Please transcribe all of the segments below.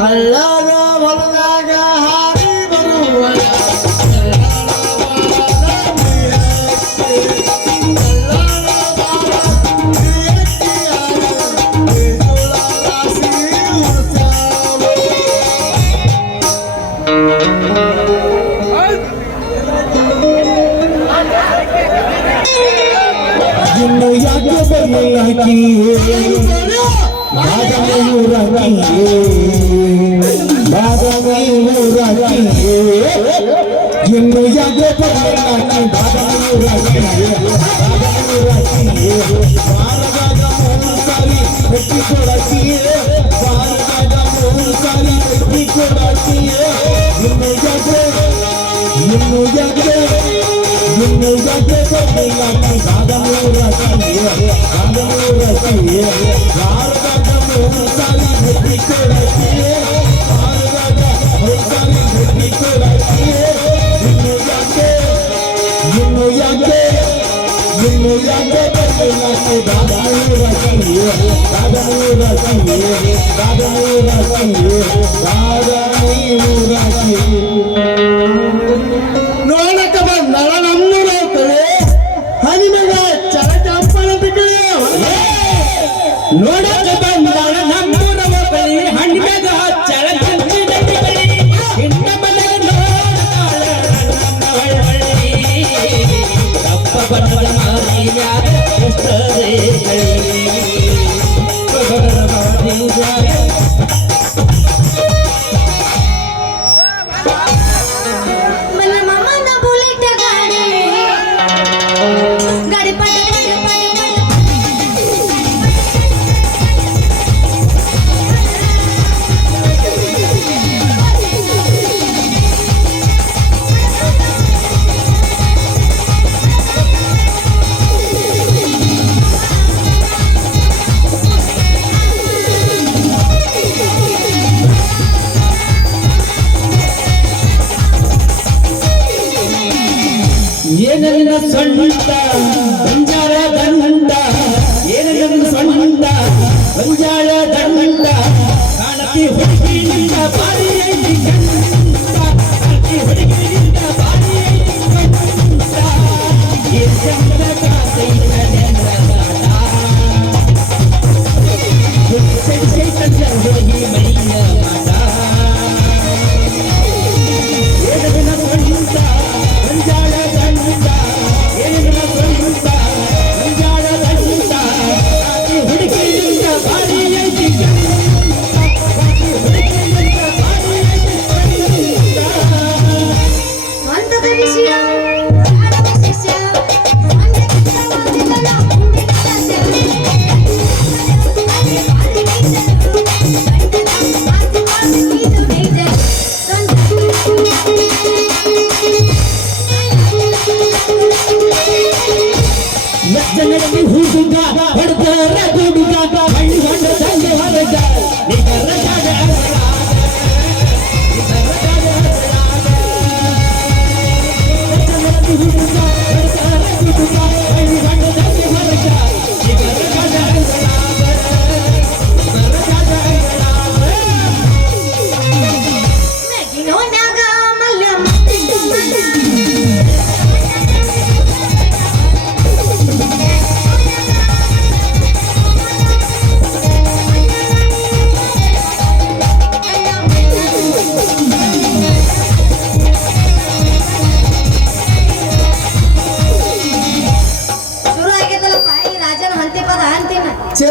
ಹಳ್ಳದ ಹೊಲದಾಗ ಹಾರಿ ಬರುವ ಇನ್ನು ಯಾಕೆ ಬರಲಿಲ್ಲ ಇನ್ನು ಯಾಕೆ ಬಾರದಾಗ ಮೂರು ಸಾರಿ ಭಕ್ತಿ ಕೊಡಾಕಿಯೇ ಬಾರದಾಗ ಮೂರು ಸಾರಿ ಭಕ್ತಿ ಕೊಡಾಕಿಯೇ ಇನ್ನು ಯಾಕೆ ಬರಲಿಲ್ಲ ಬಾರದಾಗ ಮೂರು ಸಾರಿ ಭಕ್ತಿ ಕೊಡಾಕಿಯೇ ಬಾರದಾಗ ಮೂರು ಸಾರಿ ಭಕ್ತಿ ಕೊಡಾಕಿಯೇ ಇನ್ನು ಯಾಕೆ ನೋಡಕ ಬಂದಳ ನಮ್ಮೂರ ಕಳೆ ಹನಿಮಗ ಚರಕಪ್ಪನ ಬಿಕ್ಕಳೆ ನೋಡಕ ಬಂದಳ ನಮ್ಮೂರ ಕಳಿ ಹಣ್ಣಿಮಗ ಚರಕಂಚಿನ ಬಿಕ್ಕಳಿ ಹಿಂಡ ಮನೆಗೆ ನೋಡತಾಳ ತಪ್ಪ ಬಣ್ಣದ ಮಾರಿಯಾಗ ಎಷ್ಟರೇ ಏನನ್ನ ಸೊಂಟ ಬಂಜಾಳ ದಂಡ ಏನನ್ನ ಸೊಂಟ ಬಂಜಾಳ ದಂಡ ಕಾಣತಿ ಹುಡುಗಿಯಿಂದ ಬಾರಿ ಐತಿ ಗಂಡ ಕಾಣತಿ ಹುಡುಗಿಯಿಂದ ಬಾರಿ ಐತಿ ಗಂಡ ಈ ಚಂದ್ರ ಕಾಸೈನ ನೆನದಾಟ ಚಂದ್ರ ಹೋಗಿ ಮೈಯ ಮಾಟ ಏನನ್ನ ಸೊಂಟ ಬಂಜಾಳ ದಂಡ ಏನನ್ನ ಸೊಂಟ ಬಂಜಾಳ ದಂಡ ಕಾಣತಿ ಹುಡುಗಿಯಿಂದ ಬಾರಿ ಐತಿ ಗಂಡ ಕಾಣತಿ ಹುಡುಗಿಯಿಂದ ಬಾರಿ ಐತಿ ಗಂಡ ಅಂತದ ವಿಷಯ ಆಡವ ಶಿಷ್ಯ ಸಂಜೆ ಕಿತ್ತವಾದಿಲ್ಲ ಮುಂದೆ ಕಥೆ ನಚ್ಚನಕ್ಕೆ ಹುಡುಗ ಹೊಡೆದರ ಗುಡುಗ ಹಣ್ಣು ಹೊಂಡ ಸಂಜೆ ಹೊರಗ ನಿಗರ ಜಾಗ ನಚ್ಚನಕ್ಕೆ ಹುಡುಗ ಹೊಡೆದರ ಗುಡುಗ ಹಣ್ಣು ಹೊಂಡ ಸಂಜೆ ಹೊರಗ ನಿಗರ ಜಾಗ ಮೆಗಿನೋನಾಗ ಮಲ್ಲ ಮುತ್ತಿಟ್ಟು ಶುರು ಆಗಿದ್ದಲ್ಲಪ್ಪ ಈ ರಾಜನ ಹಂತಿ ಪದ ಅಂತಿನ ಛೇ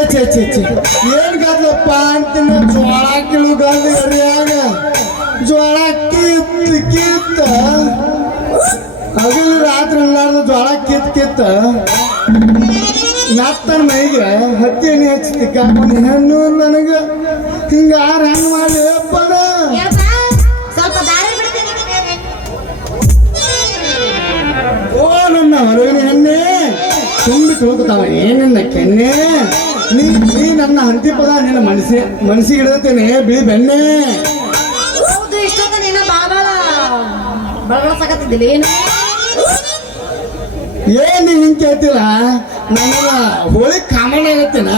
ಏನ್ ಗದ್ಲಪ್ಪ ಅಂತಿನ ಜೋಳ ಕಿಳು ಗದ್ಲ ಎರಿಯಾಗ ಜೋಳ ಕಿತ್ತ ಹಗಲು ರಾತ್ರಿ ಇಲ್ಲಾರ್ದ ಜೋಳ ಕಿತ್ತ ನತ್ತನ ಮೈಗೆ ಹತ್ತಿ ಎಣ್ಣೆ ಹಚ್ಚಿ ಕಾಕೊಂಡು ಹೆಣ್ಣು ನನಗ ಹಿಂಗ ಹೆಂಗ್ ಮಾಡಿ ಅಪ್ಪನ ಏನಪ್ಪ ಸ್ವಲ್ಪ ದಾರಿ ಬಿಡ್ತೀನಿ ಓ ನನ್ನ ಹೊರಗಿನ ಹೆಣ್ಣೆ ತುಂಬಿ ತುಳುಕುತ್ತಾವ ಏನನ್ನ ಕೆನ್ನೆ ನೀ ನನ್ನ ಹಂತಿ ಪದ ನಿನ್ನ ಮನಸ್ಸಿಗೆ ಹಿಡಿದತೇನೆ ಬಿಳಿ ಬೆಣ್ಣೆ ಹೌದು ಇಷ್ಟೊತ್ತ ನೀನ ಬಾಳ ಬಳಸಕತ್ತಿದ್ದಿಲ್ಲ ಏನು ಕೇಳ್ತಿಲ್ಲ ನನ್ನ ಹೋಳಿ ಕಾಮನ್ ಆಗತ್ತೇನ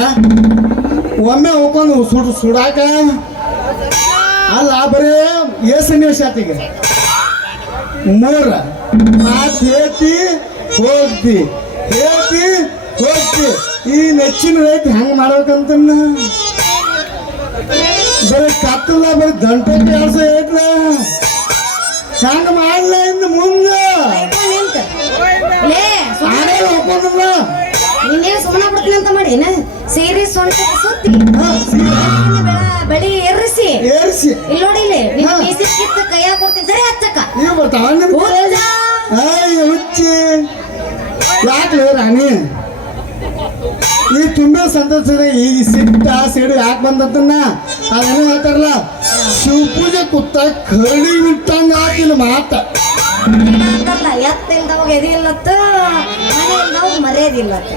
ಒಮ್ಮೆ ಹೋಗ್ಕೊಂಡು ಸುಡಾಕ ಅಲ್ಲ ಬರೇ ಏಸು ನಿಮಿಷ ಆತೀಗ 3 ಮಾತು ಹೇಳ್ತಿ ಹೋಗ್ತಿ ಈ ನೆಚ್ಚಿನ ರೈತ ಹೆಂಗ್ ಮಾಡ್ಬೇಕಂತ ಬರೀ ಕತ್ತಲ್ಲ ಬರೀ ದಂಟೆ ಕೆಲಸ ಐತ್ಲ ಹಂಗ ಮಾಡ್ಲ ಇನ್ನು ಮುಂದೆ ಆಡೇ ಹೋಗ್ಬೋದಲ್ಲ ನಿನ್ನೇನು ಸುಮ್ಮನೆ ಬಿಡ್ತೀನಿ ಅಂತ ಮಾಡಿ ಸೀರೆ ಸೊಂಟ ಸುತ್ತಿ ಬಳಿ ಏರಿಸಿ ಇಲ್ಲಿ ನೋಡಿ ಇಲ್ಲಿ ಮೀಸಿ ಕಿತ್ತ ಕೈಯಾಗ ಕೊಡ್ತೀನಿ ಸರಿ ಹಚ್ಚಕ್ಕ ನೀವು ಬರ್ತಾವ ಹುಚ್ಚಿ ಯಾಕೆ ರಾಣಿ ಈ ತುಂಬಾ ಸಂತೋಷದ ಈ ಸಿಡು ಯಾಕೆ ಬಂದನ್ನ ಅದೇನೋ ಹೇಳ್ತಾರಲ್ಲ ಶಿವಪೂಜೆ ಕುತ್ತ ಕರಡಿ ಬಿಟ್ಟಂಗ ಹಾಕಿಲ್ಲ ಮಾತ ಎತ್ತಿಲ್ದವಾಗ ಎದಿಲ್ಲತ್ತ ಮನೆಯಲ್ದವಾಗ ಮರ್ಯಾದಿಲ್ಲತ್ತ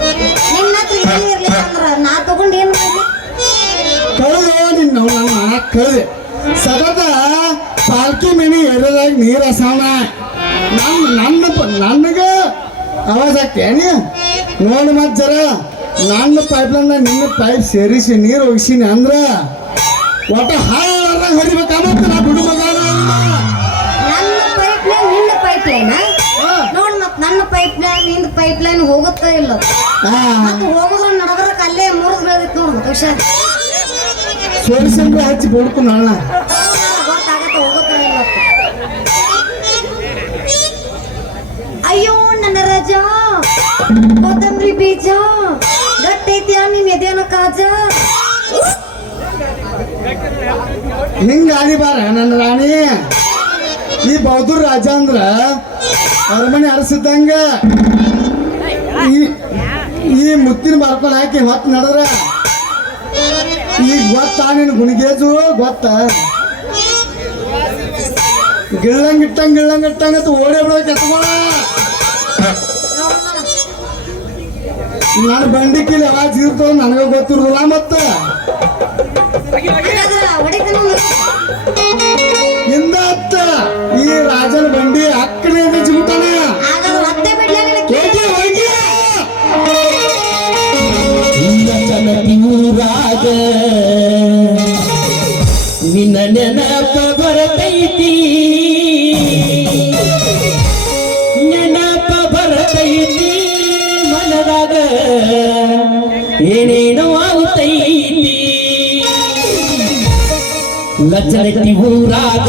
ನಿನ್ನ ಹತ್ರ ಇರ್ಲಿಲ್ಲ ಅಂದ್ರ ನಾ ತಗೊಂಡು ಏನ್ ಮಾಡ್ಲಿ ಕಳೆದ ನಿನ್ನ ನನ್ನ ಕಳೆದೆ ಸತತ ಪಾಲ್ಕಿ ಮನಿ ಎರೆದಾಗ ನೀರು ಹಸಾಣ ನನಗೆ ಆವಾಜ್ ಆಗ್ತೇನಿ ನೋಡು ಮತ್ ಜರ ನನ್ನ ಪೈಪ್ಲೈನ್ ನಿನ್ನ ಪೈಪ್ ಸೇರಿಸಿ ನೀರು ಹೋಗಿಸಿನಿ ಅಂದ್ರ ಒಟ್ಟ ಹಾಳ ಹರಿಬೇಕಾಗತ್ತೆ ನಾ ಬಿಡು ಮಗ ನನ್ನ ಪೈಪ್ಲೈನ್ ನಿನ್ನ ಪೈಪ್ಲೈನ್ ನೋಡ್ ಮತ್ ನನ್ನ ಪೈಪ್ಲೈನ್ ನಿಂದ ಪೈಪ್ಲೈನ್ ಹೋಗುತ್ತಾ ಇಲ್ಲ ಮತ್ತೆ ಹೋಗುದ್ರ ನಡದ್ರ ಅಲ್ಲೇ ಮುರಿದ್ ಬೆಳೆದಿತ್ತು ನೋಡ್ ಮತ್ತೆ ಹುಷಾರ್ ಸೋರಿಸಿಂದ ಹಚ್ಚಿ ಬಿಡ್ಕು ನಾಳ ಗೊತ್ತಾಗತ್ತ ಹೋಗುತ್ತಾ ಇಲ್ಲ ಅಯ್ಯೋ ನನ್ನ ರಜ ಕೊತ್ತಂಬರಿ ಬೀಜ ಗಟ್ಟೈತ್ಯಾ ನಿನ್ ಎದೇನ ಕಾಜ ಹಿಂಗ ಆಡಿ ಬಾರ ನನ್ನ ರಾಣಿ ಈ ಬೌದ್ಧರ ರಾಜ ಅಂದ್ರ ಅರಮನೆ ಅರಸಿದ್ದಂಗ ಈ ಮುತ್ತಿನ ಬಾರ್ಕೊಂಡು ಹಾಕಿ ಹೊತ್ತು ನಡೆದ್ರ ಈಗ ಗೊತ್ತಾ ನಿನ್ ಗುಣಿಗೇಜು ಗೊತ್ತ ಗಿಳ್ಳಂಗಿಟ್ಟಂಗ ಓಡೇ ಬಿಡೋಕೆ ಎತ್ಕೊಳ ನನ್ನ ಬಂಡಿ ಕೀಲಿ ಯಾವಾಗ ಇರ್ತವ ನನಗ ಗೊತ್ತಿರೋದಿಲ್ಲ ಮತ್ತ ಹಿಂದ ಹತ್ತ ಈ ರಾಜನ ಬಂಡಿ ಅಕ್ಕನೇ ಜಿಗುತ್ತಾನೆ ಊರಾಗ ನಿನ್ನ ನೆನಪ ಬರತೈತಿ ಮನದಾಗ ಏನೇನೋ ಆಗುತ್ತೈತಿ ಲಚ್ಚನಟ್ಟಿ ಊರಾಗ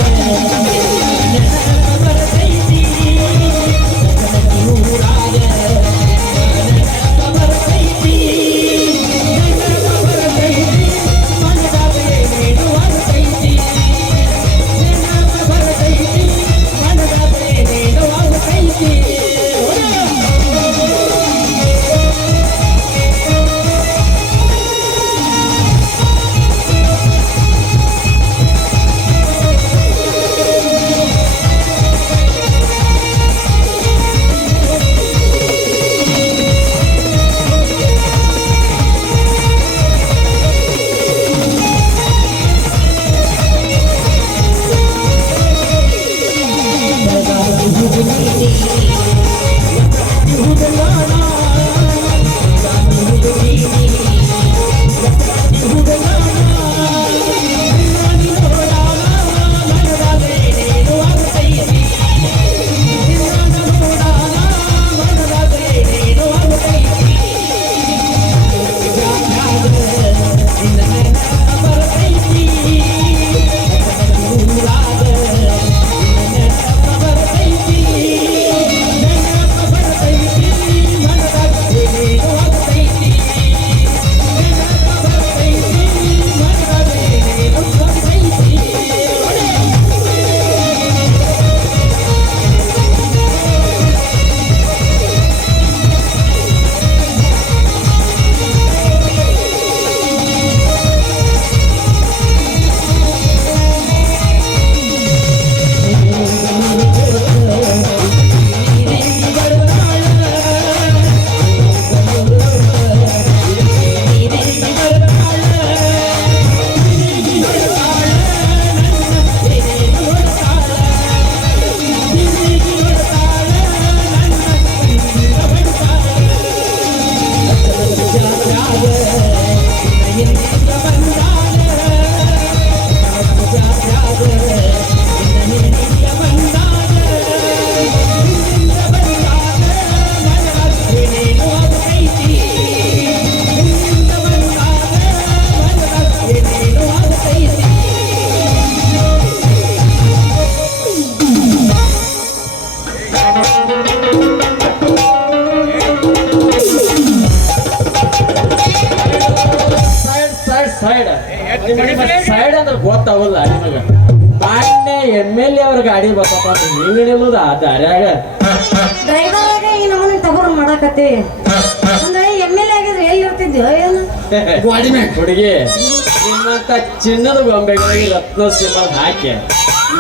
ಗೊತ್ತಾಗಲ್ಲ ನಿಮಗ ಮಾನ್ಯ MLA ಅವ್ರ ಗಾಡಿ ಬರ್ತಪ್ಪ ಹಿಂಗ ನಿಲ್ಲುದ ಆ ದಾರ್ಯಾಗ ಡ್ರೈವರ್ ಆಗ ಈ ನಮ್ಮನೆ ತಗೋರ್ ಮಾಡಾಕತ್ತಿ ಅಂದ್ರೆ MLA ಆಗಿದ್ರೆ ಎಲ್ಲಿ ಇರ್ತಿದ್ಯೋ ಏನು ಗಾಡಿ ಮ್ಯಾಗ ಹುಡುಗಿ ನಿಮ್ಮಂತ ಚಿನ್ನದ ಗೊಂಬೆಗಳಿಗೆ ರತ್ನ ಸಿಂಬಲ್ ಹಾಕಿ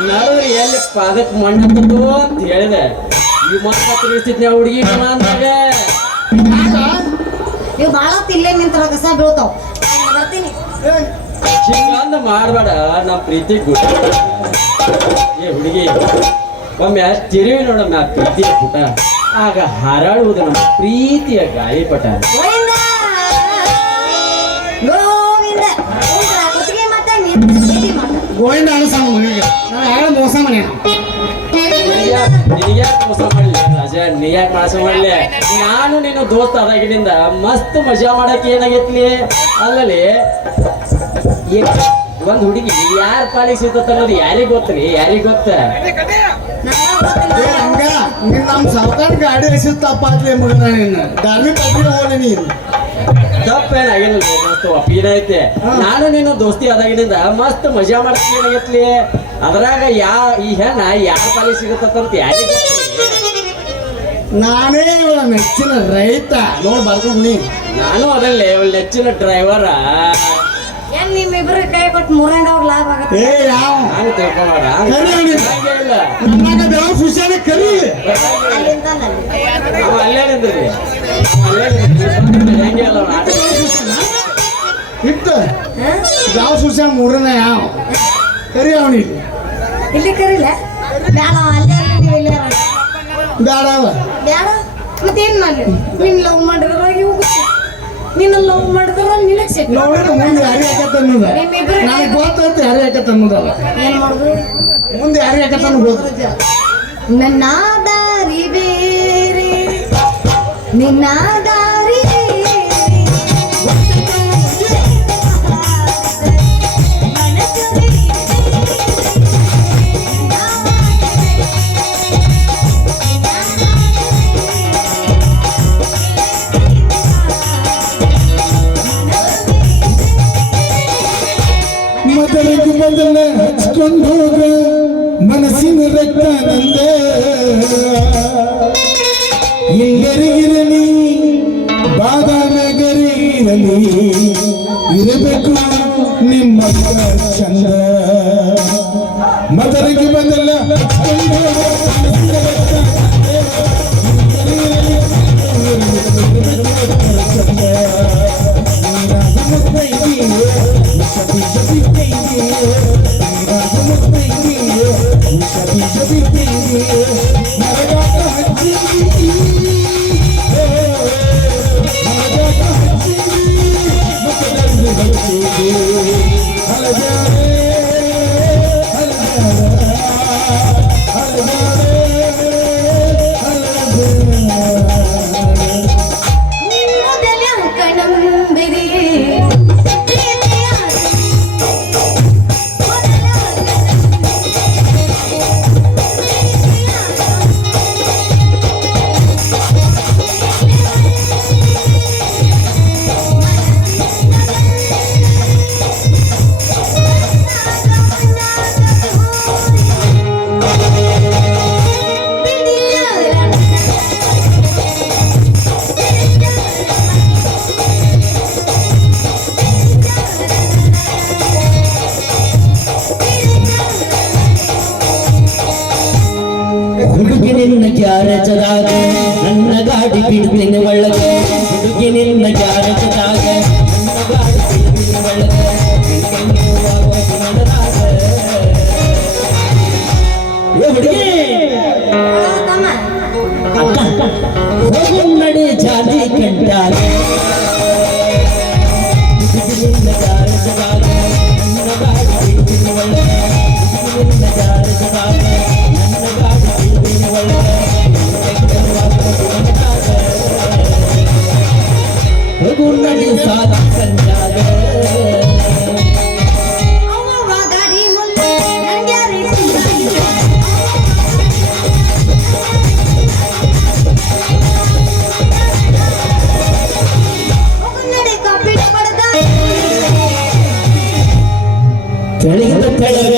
ನಡುವೆ ಎಲ್ಲಿ ಪಾದಕ್ಕೆ ಮಣ್ಣು ಹಾಕುದು ಅಂತ ಹೇಳಿದೆ ಈ ಮಣ್ಣ ತಿಳಿಸ್ತಿದ್ನ ಹುಡುಗಿ ಅಂದಾಗ ನೀವು ಬಾಳ ತಿಲ್ಲೇ ನಿಂತರ ಕಸ ಬೀಳ್ತಾವ ಬರ್ತೀನಿ ಹಿಂಗಂದ ಮಾಡ್ಬೇಡ ನಮ್ಮ ಪ್ರೀತಿ ಗುಡ್ ಏ ಹುಡುಗಿ ಒಮ್ಮೆ ತಿರುವಿ ನೋಡ ನಾ ಪ್ರೀತಿಯ ಪುಟ ಆಗ ಹಾರಾಡುವುದು ನಮ್ಮ ಪ್ರೀತಿಯ ಗಾಳಿಪಟ ಗೋವಿಂದ ಗೋವಿಂದ ಕುತ್ತಿಗೆ ಮಾತ ನೀತಿ ಮಾತ ಗೋವಿಂದ ಅನಸಮ್ಮ ಮನೆಗೆ ನಾನು ಯಾರು ಮೋಸ ಮನೆ ನಿನಗ್ಯಾಕೆ ಮೋಸ ಮಾಡಲಿ ರಾಜ ನೀ ಯಾಕೆ ಮೋಸ ಮಾಡಲಿ ನಾನು ನೀನು ದೋಸ್ತ ಆದಾಗಿನಿಂದ ಮಸ್ತ್ ಮಜಾ ಮಾಡಕ್ಕೆ ಏನಾಗೈತ್ಲಿ ಅಲ್ಲಲ್ಲಿ ಒಂದ್ ಹುಡುಗಿ ಯಾರ ಪಾಲಿಗೆ ಸಿಗ್ತತ್ತ ಅನ್ನೋದು ಯಾರಿಗ್ ಗೊತ್ತ್ರಿ ಯಾರಿಗ್ ಗೊತ್ತ ಹಂಗ ನೀನ್ ನಮ್ ಸಾವುಕಾರ ಗಾಡಿ ಎಸಿತ್ತಪ್ಪ ಆತ್ಲೆ ಮಗನ ನಿನ್ನ ದಾರ್ಮಿ ಪಟ್ಟಿ ಹೋಗಿ ನೀನು ತಪ್ಪೇನಾಗಿಲ್ಲ ಮಸ್ತ್ ಒಪ್ಪಿನ ಐತೆ ನಾನು ನೀನು ದೋಸ್ತಿ ಆದಾಗಿನಿಂದ ಮಸ್ತ್ ಮಜಾ ಮಾಡಕ್ಕೆ ಏನಾಗೈತ್ಲಿ ಅದ್ರಾಗ ಈ ಹೆಣ್ಣ ಯಾರ ಪಾಲಿಗೆ ಸಿಗತ್ತಂತ ಯಾರಿಗ್ ಗೊತ್ತ್ರಿ ನಾನೇ ಇವಳ ನೆಚ್ಚಿನ ರೈತ ನೋಡ್ ಬರ್ಕೊಂಡು ನೀ ನಾನು ಅದಲ್ಲೇ ಇವಳ ನೆಚ್ಚಿನ ಡ್ರೈವರ ಏನ್ ನಿಮ್ಮಿಬ್ರು ಕೈ ಕೊಟ್ಟು ಮೂರನೇದವ್ರ ಲಾಭ ಆಗತ್ತೆ ಏ ಯಾವ ನಾನು ತಿಳ್ಕೊಬೇಡ ಕರಿ ಅವ್ನಿಗೆ. ಹಂಗೆ ಇಲ್ಲ ನನ್ನಾಗ ದೇವ ಸುಶಾನೆ ಕರಿ ಅಲ್ಲಿಂದ ಅವ ಅಲ್ಲೇ ನಿಂದ್ರಿ ಹೆಂಗೆ ಅಲ್ಲ ನಾಟ ಇಟ್ಟ ಯಾವ ಸುಶಾನ್ ಮೂರನೇ ಯಾವ ಕರಿ ಅವನಿಗೆ ಇಲ್ಲಿ ಕರಿಲ್ಲ ಬೇಡ ಅಲ್ಲೇ ನೀವು ಇಲ್ಲೇ ಬೇಡ ಅವ ಬೇಡ ಮತ್ತೇನ್ ಮಾಡ್ಲಿ ನಿನ್ ಲವ್ ಮಾಡಿದ್ರ ಇವು ನಿನ್ನ ಲವ್ ಮಾಡಿದ್ರ ನಿನಗ್ ಸಿಟ್ಟು ನೋಡ್ರಿ ಮುಂದೆ ಯಾರು ಯಾಕತ್ತ ಅನ್ನೋದ ನನಗೆ ಗೊತ್ತೈತೆ ಯಾರು ಯಾಕತ್ತ ಅನ್ನೋದಲ್ಲ ಏನ್ ಮಾಡುದು ಮುಂದೆ ಯಾರು ಯಾಕತ್ತ ಗೊತ್ತ ನನ್ನ ದಾರಿ ಬೇರೆ ನಿನ್ನ ದಾರಿ ಮೊದಲಿಗೆ ಮೊದಲ ಹಚ್ಕೊಂಡು ಹೋಗ ಮನಸ್ಸಿನ ರಕ್ತ ನಂದ ಎಲ್ಲರಿಗಿರಲಿ ಬಾದಾಮಗರಿ ಇರಲಿ ಇರಬೇಕು ನಿಮ್ಮ ಚಂದ ಮೊದಲಿಗೆ ಮೊದಲ ಹಚ್ಕೊಂಡು ಹೋಗ ಮನಸ್ಸಿನ ರಕ್ತ ಹುಡುಗಿ ನಿನ್ನ ಜಾರಜದಾಗ ನನ್ನ ಗಾಡಿ ಬಿಡ್ತೀನಿ ಒಳಗೆ ಹುಡುಗಿ ನಿನ್ನ ಜಾರಜದಾಗ ನನ್ನ ಗಾಡಿ ಬಿಡ್ತೀನಿ ಒಳಗೆ ಹುಡುಗಿ ಹೋಗು ನಡೆ ಜಾತಿ ಕಂಟಾಗ ಹುಡುಗಿ ನಿನ್ನ ಜಾರಜದಾಗ ನನ್ನ ಗಾಡಿ ಬಿಡ್ತೀನಿ ಒಳಗೆ ಹುಡುಗಿ ನಿನ್ನ ಜಾರಜದಾಗ ನನ್ನ ಗಾಡಿ ಬಿಡ್ತೀನಿ ಒಳಗೆ ಹೋಗು ನಡೆ ಸಾದ ಸಂಜಾಗ ಗಾಡಿ ಮುಲ್ಲ ನಂಗ್ಯಾರಿ ಕೆಳಗಿದ ಕೆಳಗ